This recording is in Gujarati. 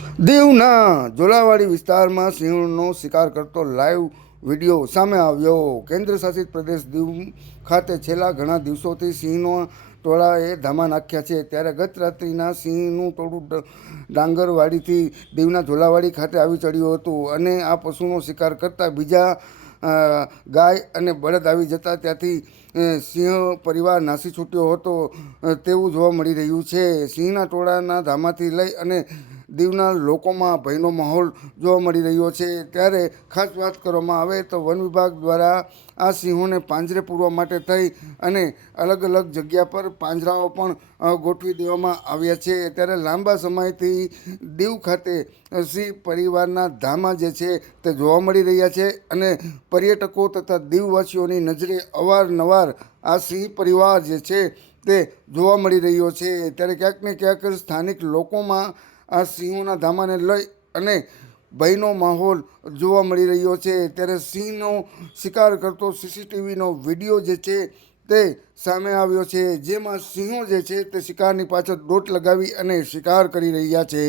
દીવના ઝોલાવાડી વિસ્તારમાં સિંહણનો શિકાર કરતો લાઈવ વીડિયો સામે આવ્યો. કેન્દ્ર શાસિત પ્રદેશ દીવ ખાતે છેલ્લા ઘણા દિવસોથી સિંહનો ટોળાએ ધામા નાખ્યા છે. ત્યારે ગત રાત્રિના સિંહનું ટોળું ડાંગરવાડીથી દીવના ઝોલાવાડી ખાતે આવી ચડ્યું હતું અને આ પશુનો શિકાર કરતા બીજા ગાય અને બળદ આવી જતા ત્યાંથી સિંહ પરિવાર નાસી છૂટ્યો હતો. તેવું જોવા મળી રહ્યું છે. સિંહના ટોળાના ધામાથી લઈ અને દીવના લોકોમાં ભયનો માહોલ જોવા મળી રહ્યો છે. ત્યારે ખાસ વાત કરવામાં આવે તો વન વિભાગ દ્વારા આ સિંહોને પાંજરે પૂરવા માટે થઈ અને અલગ અલગ જગ્યા પર પાંજરાઓ પણ ગોઠવી દેવામાં આવ્યા છે. ત્યારે લાંબા સમયથી દીવ ખાતે સિંહ પરિવારના ધામા જે છે તે જોવા મળી રહ્યા છે અને પર્યટકો તથા દીવવાસીઓની નજરે અવારનવાર આ સિંહ પરિવાર જે છે તે જોવા મળી રહ્યો છે. ત્યારે ક્યાંક ને ક્યાંક સ્થાનિક લોકોમાં આ સિંહોના ધામાને લઈ અને ભયનો માહોલ જોવા મળી રહ્યો છે. ત્યારે સિંહનો શિકાર કરતો સીસીટીવીનો વીડિયો જે છે તે સામે આવ્યો છે. જેમાં સિંહો જે છે તે શિકારની પાછળ દોટ લગાવી અને શિકાર કરી રહ્યા છે.